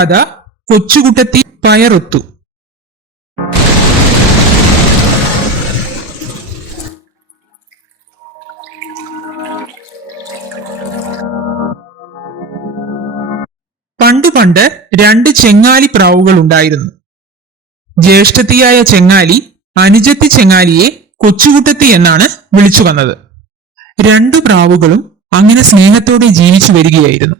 കഥ കൊച്ചുകുട്ടത്തി പയറൊത്തു. പണ്ട് രണ്ട് ചെങ്ങാലി പ്രാവുകൾ ഉണ്ടായിരുന്നു. ജ്യേഷ്ഠത്തിയായ ചെങ്ങാലി അനുജത്തി ചെങ്ങാലിയെ കൊച്ചുകുട്ടത്തി എന്നാണ് വിളിച്ചു വന്നത്. രണ്ടു പ്രാവുകളും അങ്ങനെ സ്നേഹത്തോടെ ജീവിച്ചു വരികയായിരുന്നു.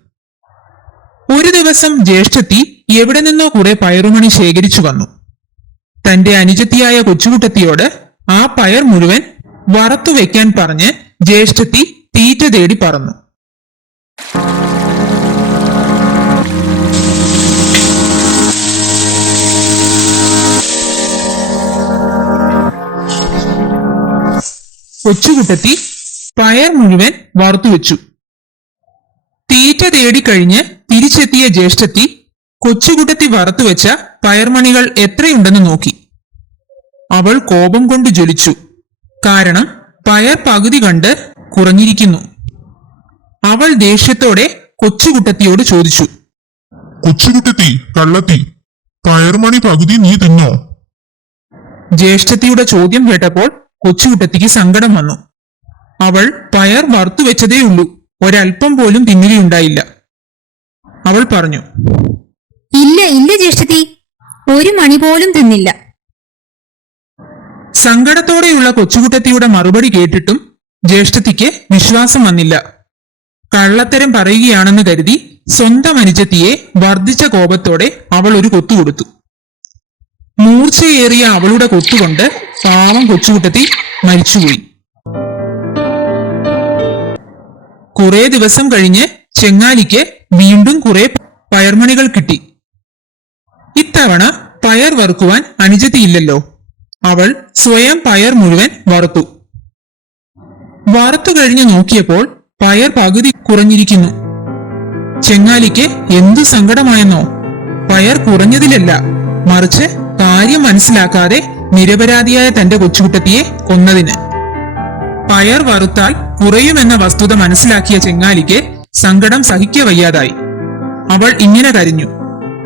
ഒരു ദിവസം ജ്യേഷ്ഠത്തി എവിടെ നിന്നോ കുറെ പയറുമണി ശേഖരിച്ചു വന്നു. തന്റെ അനുജത്തിയായ കൊച്ചുകുട്ടത്തിയോട് ആ പയർ മുഴുവൻ വറുത്തു വെക്കാൻ പറഞ്ഞ് ജ്യേഷ്ഠത്തി തീറ്റ തേടി പറന്നു. കൊച്ചുകുട്ടത്തി പയർ മുഴുവൻ വറുത്തുവെച്ചു. തീറ്റ തേടിക്കഴിഞ്ഞ് തിരിച്ചെത്തിയ ജ്യേഷ്ഠത്തി കൊച്ചുകുട്ടത്തി വറുത്തുവെച്ച പയർമണികൾ എത്രയുണ്ടെന്ന് നോക്കി. അവൾ കോപം കൊണ്ട് ജ്വലിച്ചു. കാരണം പയർ പകുതി കണ്ട് കുറഞ്ഞിരിക്കുന്നു. അവൾ ദേഷ്യത്തോടെ കൊച്ചുകുട്ടത്തിയോട് ചോദിച്ചു, കൊച്ചുകുട്ടത്തി, കള്ളത്തി, പയർമണി പകുതി നീ തിന്നോ? ജ്യേഷ്ഠത്തിയുടെ ചോദ്യം കേട്ടപ്പോൾ കൊച്ചുകുട്ടത്തിക്ക് സങ്കടം വന്നു. അവൾ പയർ വറുത്തുവെച്ചതേയുള്ളൂ, ഒരൽപ്പം പോലും തിന്നുകയുണ്ടായില്ല. അവൾ പറഞ്ഞു, ഇല്ല ഇല്ല ജ്യേഷ്ഠത്തി, ഒരു മണി പോലും തിന്നില്ല. സങ്കടത്തോടെയുള്ള കൊച്ചുകുട്ടത്തിയുടെ മറുപടി കേട്ടിട്ടും ജ്യേഷ്ഠത്തിക്ക് വിശ്വാസം വന്നില്ല. കള്ളത്തരം പറയുകയാണെന്ന് കരുതി സ്വന്തം അനുജത്തിയെ വർദ്ധിച്ച കോപത്തോടെ അവൾ ഒരു കൊത്തു കൊടുത്തു. മൂർച്ചയേറിയ അവളുടെ കൊത്തുകൊണ്ട് പാവം കൊച്ചുകുട്ടത്തി മരിച്ചുപോയി. കുറെ ദിവസം കഴിഞ്ഞ് ചെങ്ങാലിക്ക് വീണ്ടും കുറെ പയർമണികൾ കിട്ടി. ഇത്തവണ പയർ വറുക്കുവാൻ അനുജത്തിയില്ലല്ലോ. അവൾ സ്വയം പയർ മുഴുവൻ വറുത്തു. വറുത്തു കഴിഞ്ഞ് നോക്കിയപ്പോൾ പയർ പകുതി കുറഞ്ഞിരിക്കുന്നു. ചെങ്ങാലിക്ക് എന്തു സങ്കടമായെന്നോ. പയർ കുറഞ്ഞതിലല്ല, മറിച്ച് കാര്യം മനസ്സിലാക്കാതെ നിരപരാധിയായ തന്റെ കൊച്ചുകുട്ടത്തിയെ കൊന്നതിന്. പയർ വറുത്താൽ കുറയുമെന്ന വസ്തുത മനസ്സിലാക്കിയ ചെങ്ങാലിക്ക് സങ്കടം സഹിക്കവയ്യാതായി. അവൾ ഇങ്ങനെ കരഞ്ഞു,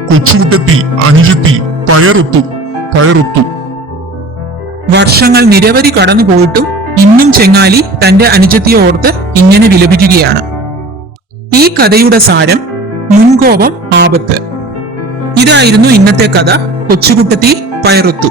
കൊച്ചുകുട്ടത്തി, അനുജത്തി, പയറൊത്തു, പയറൊത്തു. വർഷങ്ങൾ നിരവധി കടന്നുപോയിട്ടും ഇന്നും ചെങ്ങാലി തന്റെ അനുജത്തിയെ ഓർത്ത് ഇങ്ങനെ വിലപിക്കുകയാണ്. ഈ കഥയുടെ സാരം മുൻകോപം ആപത്ത്. ഇതായിരുന്നു ഇന്നത്തെ കഥ കൊച്ചുകുട്ടത്തി പയറൊത്തു.